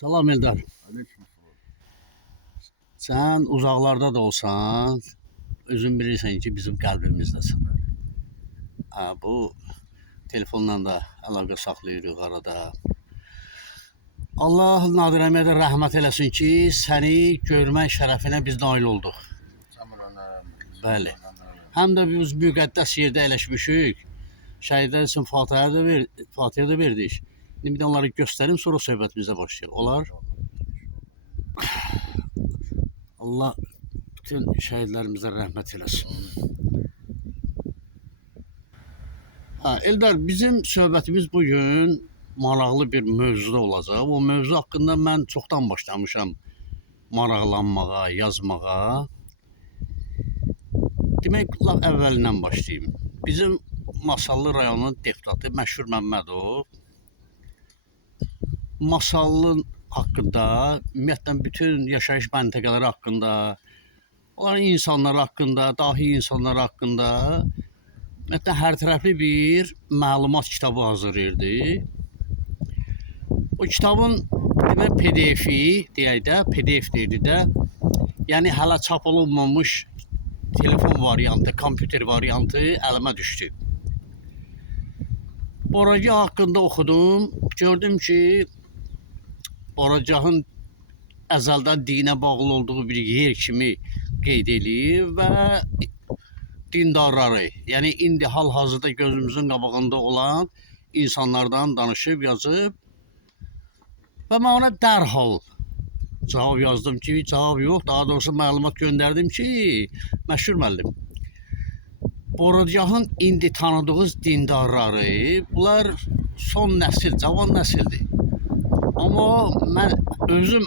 Salam Eldar. Aleykümselam. Sen uzaklarda da olsan, özün bilirsən ki, bizim qəlbimizdəsən. Bu telefonla da əlaqə saxlayırıq arada. Allah Nadir Əmiyə rəhmət eləsin ki, səni görmək şərəfinə biz nail olduq. Bəli. Həm də biz müqəddəs yerdə əyləşmişik. Şəhidlər üçün Fatihə də verdik. İndi bir də onları göstərim, sonra söhbətimizə başlayaq. Olar? Allah bütün şəhidlərimizə rəhmət eləsin. Eldar, bizim söhbətimiz bugün maraqlı bir mövzuda olacaq. O mövzu haqqında mən çoxdan başlamışam maraqlanmağa, yazmağa. Demək, lap əvvəlindən başlayayım. Bizim Masallı rayonunun deputatı Məşhur Məmmədov Masallının haqqında, ümumiyyətlə bütün yaşayış məntəqələri haqqında, onların insanları haqqında, dahi insanlar haqqında ümumiyyətlə hər tərəfli bir məlumat kitabı hazırlayırdı. O kitabın demək PDF-i deyək də, PDF deyildi də, yəni hələ çap olunmamış telefon variantı, kompüter variantı əlimə düşdü. Boracaq haqqında oxudum, gördüm ki, Boracağın əzəldən dinə bağlı olduğu bir yer kimi qeyd eləyir və dindarları, yəni indi hal-hazırda gözümüzün qabağında olan insanlardan danışıb, yazıb və mən ona dərhal cavab yazdım ki, cavab yox, daha doğrusu məlumat göndərdim ki, Məşhur müəllim, Boracağın indi tanıdığınız dindarları, bunlar son nəsil, cavan nəsildir. Amma mən özüm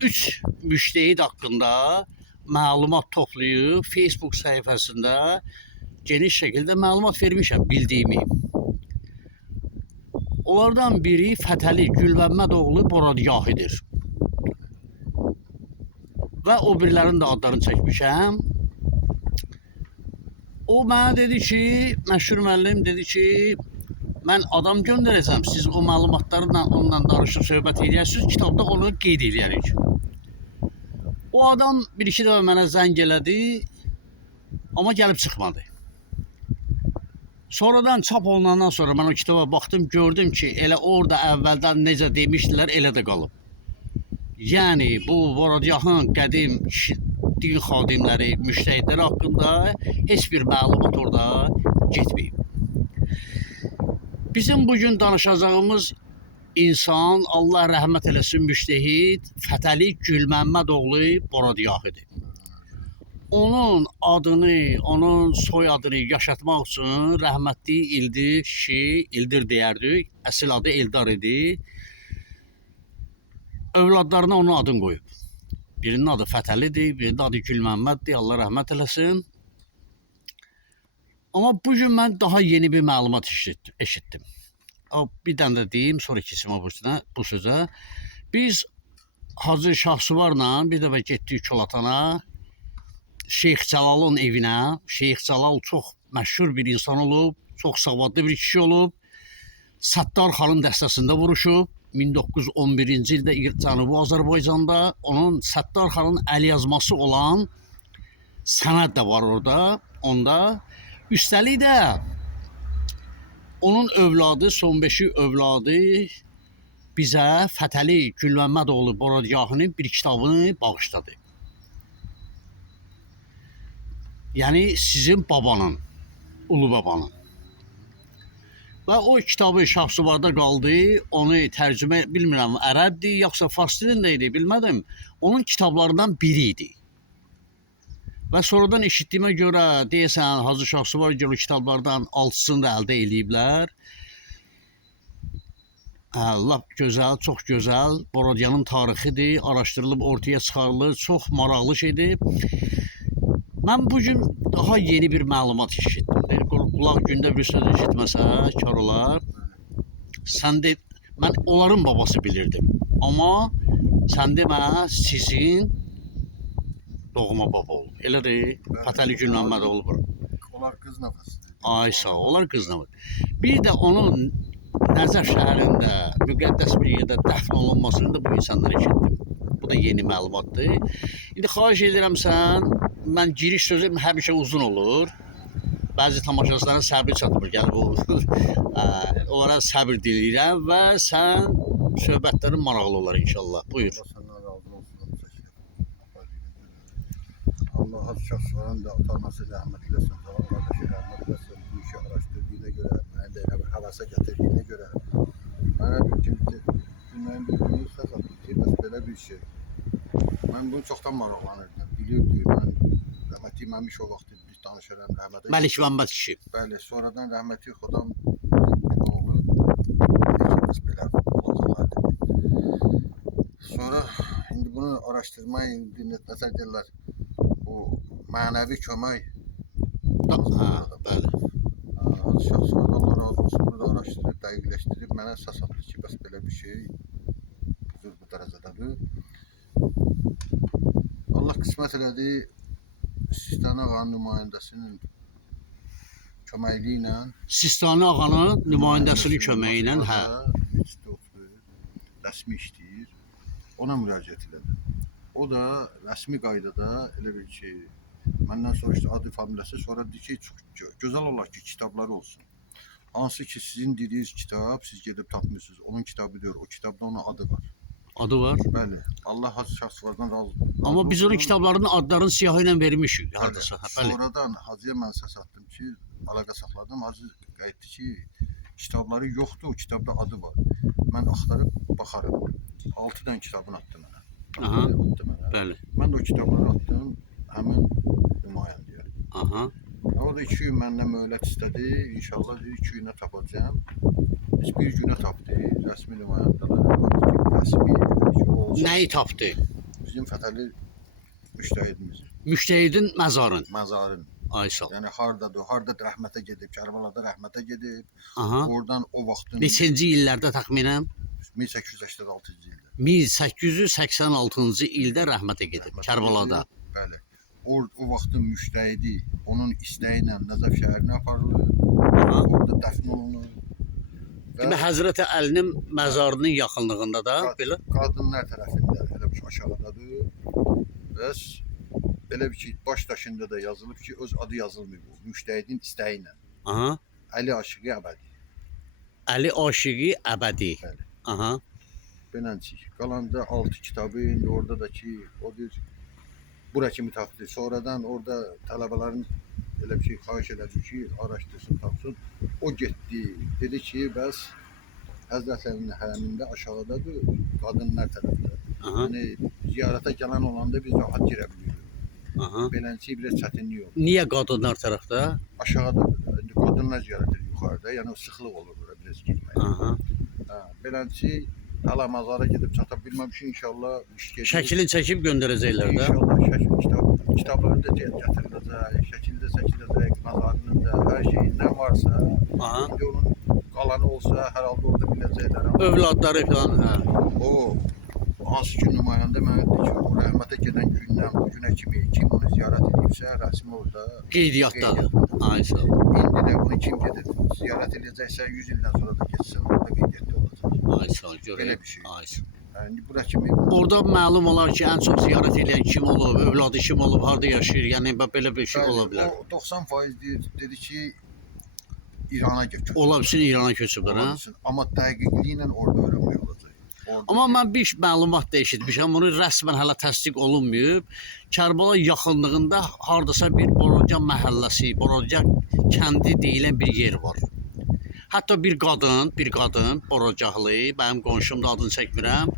3 müştəhid haqqında məlumat toplayıb Facebook səhifəsində geniş şəkildə məlumat vermişəm, bildiyimi. Onlardan biri Fətəli Gülməmmədoğlu Borodyahidir. Və o birilərinin də adlarını çəkmişəm. O mənə dedi ki, Məşhur müəllim dedi ki, mən adam göndərəcəm, siz o məlumatlarla onunla danışıb söhbət edirsiniz, kitabda onu qeyd edirik. O adam bir-iki dəfə mənə zəng elədi, amma gəlib çıxmadı. Sonradan çap olunandan sonra mən o kitaba baxdım, gördüm ki, elə orada əvvəldən necə demişdilər, elə də qalıb. Yəni, bu Borodyaxın qədim din xadimləri, müştəhidləri haqqında heç bir məlumat orada getməyib. Bizim bugün danışacağımız insan, Allah rəhmət eləsin, müştəhid Fətəli Gülməmmədoğlu Borodyahidir. Onun adını, onun soyadını yaşatmaq üçün rəhmətli İldir kişi, İldir deyərdik, əsl adı Eldar idi. Övladlarına onun adını qoyub. Birinin adı Fətəlidir, birinin adı Gülməmməddir, Allah rəhmət eləsin. Amma bugün mən daha yeni bir məlumat eşitdim. Bir dənə də deyim, sonra keçim bu sözə. Biz Hacı Şahsuvarla bir dəfə getdik Kolatana, Şeyx Cəlalın evinə. Şeyx Cəlal çox məşhur bir insan olub, çox savadlı bir kişi olub. Səttar xanın dəstəsində vuruşub. 1911-ci ildə Cənubi Azərbaycanda onun Səttar xanın əlyazması olan sənəd də var orada, onda. Üstəlik də onun övladı, son 5-i övladı bizə Fətəli Gülməmmədoğlu Borodyaxının bir kitabını bağışladı. Yəni sizin babanın, ulu babanın. Və o kitabı Şahsuvarda qaldı, onu tərcümə, bilmirəm, ərəbdir, yoxsa fars dilində idi, bilmədim. Onun kitablarından biri idi. Və sonradan eşitdiyimə görə, deyəsən, Hacı Şahsuvar o kitablardan 6-sını da əldə eləyiblər. Lap gözəl, çox gözəl, Borodyanın tarixidir, araşdırılıb, ortaya çıxarılır, çox maraqlı şeydir. Mən bugün daha yeni bir məlumat eşitdim. Qulaq gündə bir söz eşitməsə, kar olar. Sən de, mən onların babası bilirdim. Amma sən demə, sizin doğma baba olub. Elədir, Fətəli Gülməmmədoğlu. Onlar qız nəfəsidir. Ay sağ ol, onlar qız nəfəsidir. Bir də onun Nəcəf şəhərində müqəddəs bir yerdə dəfn olunmasını da bu insanlar eşitdim. Bu da yeni məlumatdır. İndi xahiş edirəm sən, mən giriş sözüm həmişə uzun olur. Bəzi tamaşaçılara səbir çatmır. Yəni bu onlara səbir diləyirəm və sən söhbətlərin maraqlı olar inşallah. Buyur. Allah senden razı olsun. Allah şahsların da atanası rahmet eylesin. Kardeşi rahmet eylesin. Bu işi araştırdığına göre, beni de havasa getirdiğine göre bana bir kimse bilmeyen bir günü ses attı ki bas böyle bir şey. Ben bunu çoktan maraqlanırdım. Bilirdim ben rahmetli imemiş o vakti biz tanışırım rahmetli. Məlik Məmməd kişi. Bəli, sonradan rahmetli xodam oğlu bas belə olacaqlar dedi. Sonra indi bunu araştırmayı indi nəsə deyirlər. Bu mənəvi kömək Bəli. şəxslərdən Allah razı olsun, bunu da araşdırıb, dəqiqləşdirib mənə səs atdı ki, bəs belə bir şey bu dərəcədədir. Allah qismət elədi, Sistani ağanın nümayəndəsinin köməkliyi ilə Sistani ağanın nümayəndəsinin köməyi ilə, hə. Rəsmi işləyir, ona müraciət elədi. O da rəsmi qaydada elə bir ki, məndən soruşdu adı, familiyası, sonra dedi ki, çox gözəl olar ki, kitabları olsun. Hansı ki, sizin dediyiniz kitab, siz gedib tapmışsınız, onun kitabı deyir, o kitabda onun adı var. Adı var. Bəli, Allah hacı şəxslərdən razı. Amma biz onun kitablarının adlarını siyahı ilə vermişik hardasa. Bəli. Sonradan hacıya mən səs atdım ki, əlaqə saxladım. Hacı qayıtdı ki, kitabları yoxdur, o kitabda adı var. Mən axtarıb baxarım. 6 dənə kitabını atdı mənə. Aha. Atdı mənə. Bəli. Mən də o kitabları atdım həmin nümayəndəyə. Aha. O da 2 gün məndən möhlət istədi. İnşallah dedi 2 günə tapacağam. Heç bir günə tapdı. Rəsmi nümayəndələr rəsmi olsun. Nəyi tapdı? Bizim Fətəli müştəhidimiz. Müştəhidin məzarın. Məzarın. Ay sağ ol. Yəni hardadır? Harda rəhmətə gedib? Kərbalada rəhmətə gedib. Aha. Oradan o vaxtın Neçənci illərdə təxminən? 1886-cı ildə. 1886-cı ildə rəhmətə gedib Kərbalada. Bəli. O vaxtın müştəhidi onun istəyi ilə Nəcəf şəhərinə aparılır. Aha. Orada dəfn olunur. Demək Həzrəti Əlinin məzarının yaxınlığında da belə Qadınlar tərəfində elə bir aşağıdadır. Bəs belə bir ki, baş daşında da yazılıb ki, öz adı yazılmır bu. Müştəhidin istəyi ilə. Aha. Əli Aşıqi Əbədi. Əli Aşıqi Əbədi. Bəli. Aha. Beləncik. Qalanda 6 kitabı indi orada da ki, o bir bura kimi tapdı. Sonradan orada tələbələrin elə bir şey xahiş elədi ki, araşdırsın, tapsın. O getdi. Dedi ki, bəs Həzrətlərinin hərəmində aşağıdadır, qadınlar tərəfdə. Aha. Yəni ziyarətə gələn olanda biz rahat girə bilirik. Aha. Beləncə biraz çətinlik olur. Niyə qadınlar tərəfdə? Aşağıdadır. İndi qadınlar ziyarət edir yuxarıda. Yəni o sıxlıq olur bura biraz getmək. Aha. Hə, beləncə hələ mazara gedib çata bilməmişik inşallah iş gedir. Şəklini çəkib göndərəcəklər də. İnşallah kitabları da gətiriləcək, şəkildə çəkiləcək, mazarının da hər şeyindən varsa. Aha. İndi onun qalanı olsa hər halda orada biləcəklər. Övladları falan, hə. O hansı ki nümayəndə mənə dedi ki, o rəhmətə gedən gündən bu günə kimi kim onu ziyarət edibsə, rəsmi orada Qeydiyyatdadır. Ay sağ ol. İndi də bunu kim gedib ziyarət edəcəksə 100 ildən sonra da getsin, orada qeydiyyatda olacaq. Ay sağ ol. Belə Görək. bir şey. Ay sağ ol. İndi bura kimi Orada məlum olar ki, ən çox ziyarət edən kim olub, övladı kim olub, harda yaşayır, yəni belə bir şey ola bilər. O 90% dedi ki İrana götür. Ola bilsin İrana köçüblər, hə? Amma dəqiqliklə orada öyrənmək olacaq. Amma mən bir məlumat da eşitmişəm, bunu rəsmən hələ təsdiq olunmayıb. Kərbala yaxınlığında hardasa bir Boroca məhəlləsi, Boroca kəndi deyilən bir yer var. Hətta bir qadın, Borocaqlı, mənim qonşum da adını çəkmirəm.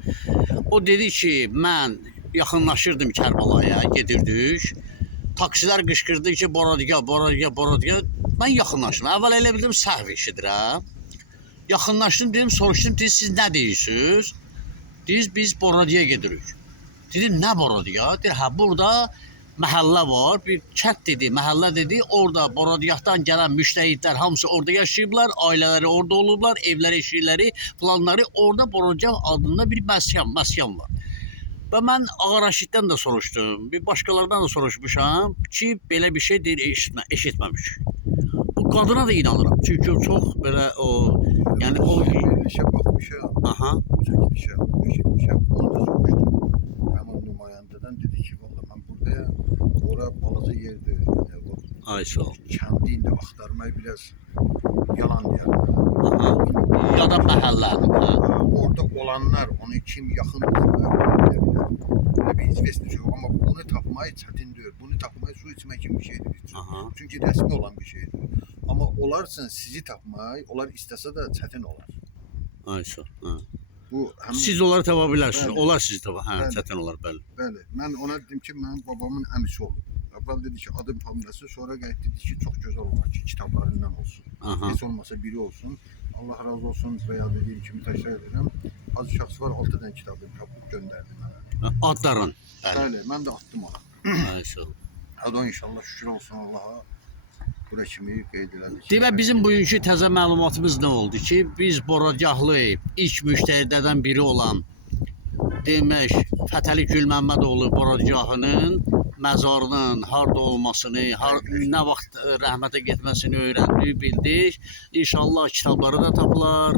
O dedi ki, mən yaxınlaşırdım Kərbalaya, gedirdik. Taksilər qışqırdı ki, Borodiya. Mən yaxınlaşdım. Əvvəl elə bildim səhv eşidirəm. Yaxınlaşdım, dedim, soruşdum, dedi, siz nə deyirsiniz? Deyiz, biz Borodiyaya gedirik. Dedim, nə Borodiya? Deyir, hə, burada məhəllə var, bir kənd dedi, məhəllə dedi. Orada Borodiyaqdan gələn müştəhidlər hamısı orada yaşayıblar, ailələri orada olublar, evləri, eşikləri, planları orada Borodiyaq adında bir məskan var. Və mən Ağa Rəşiddən də soruşdum, bir başqalarından da soruşmuşam ki, belə bir şey deyir, eşitməmiş. Bu qadına da inanıram. Çünki o çox belə o Yəni o verilişə baxmışam, aha, çəkilişə eşitmişəm, onu da soruşdum. Həmin nümayəndədən dedi ki, valla mən buradayam, ora balaca yerdir. Yəni, o ay sağ ol. kəndi indi axtarmaq biraz yalan deyər. Aha. Ya da məhəllədir. Hə. Orada olanlar, onu kim yaxındırsa, bilə bilər. Belə bir izvestli şey, amma bunu tapmaq çətindir. Bunu tapmaq su içmək kimi bir şeydir. Aha. Çünki rəsmi olan bir şeydir. Amma olarsa sizi tapmaq, onlar istəsə də çətin olar. Ay sağ ol. Hə. Bu həmin Siz onları tapa bilərsiniz. Bəli. Onlar sizi tapa. Hə, Bəli. çətin olar bəli. bəli, mən ona dedim ki, mənim babamın əmisi oldu. Əvvəl dedi ki, adım familiyası, sonra gəldi dedi ki, çox gözəl olar ki, kitablarından olsun. Aha. Heç olmasa biri olsun. Allah razı olsun və ya dediyim kimi təkrar edirəm. Az şəxs var 6 dənə kitabını tapıb göndərdi mənə. Adların. Bəli. Bəli, mən də atdım ona. Ay sağ ol. Hadi inşallah şükür olsun Allaha. Bura kimi qeyd elədik. Demək bizim bugünkü təzə məlumatımız nə oldu ki, biz Boracaqlı ilk müştərilərdən biri olan demək Fətəli Gülməmmədoğlu Boracaqlının məzarının harda olmasını, nə vaxt rəhmətə getməsini öyrəndik, bildik. İnşallah kitabları da tapılar.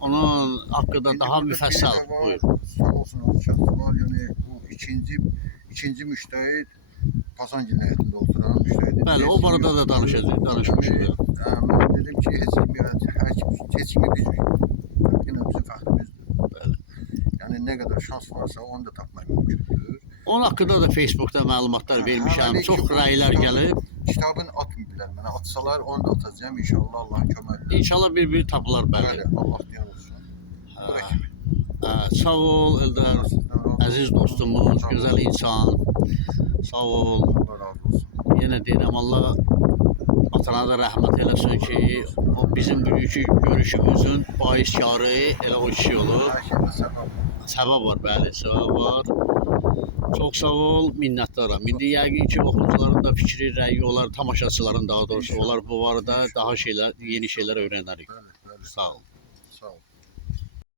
Onun haqqında daha müfəssəl. Buyur. Sağ olsun az şəxs var. Yəni bu ikinci müştəhid Pasan cinayətində oturan müştəhid. Bəli, o barədə də danışmışıq. Mən dedim ki, heç kimi bilmir. Yine bizim fəxrimizdir. Bəli. Yəni nə qədər şans varsa onu da tapmaq mümkündür. Onun haqqında da Facebookda məlumatlar vermişəm. Çox rəylər gəlib. Kitabın atmayıblar mənə. Atsalar onu da atacağım inşallah Allahın köməyi ilə. İnşallah bir tapılar bəli. Bəli, Allah diyan olsun. Bura kimi. Sağ ol Eldar. Əziz dostumuz, gözəl insan. Sağ ol. Allah razı olsun. Yenə deyirəm Allah atana da rəhmət eləsin ki, o bizim bugünkü görüşümüzün baiskarı elə o kişi olur. Hər şeydə səbəb. Səbəb var, bəli, səbəb var. Çox sağ ol, minnətdaram. İndi yəqin ki, oxucuların da fikri, rəyi olar, tamaşaçıların daha doğrusu olar bu barədə daha şeylər, yeni şeylər öyrənərik. Bəli, bəli. Sağ ol.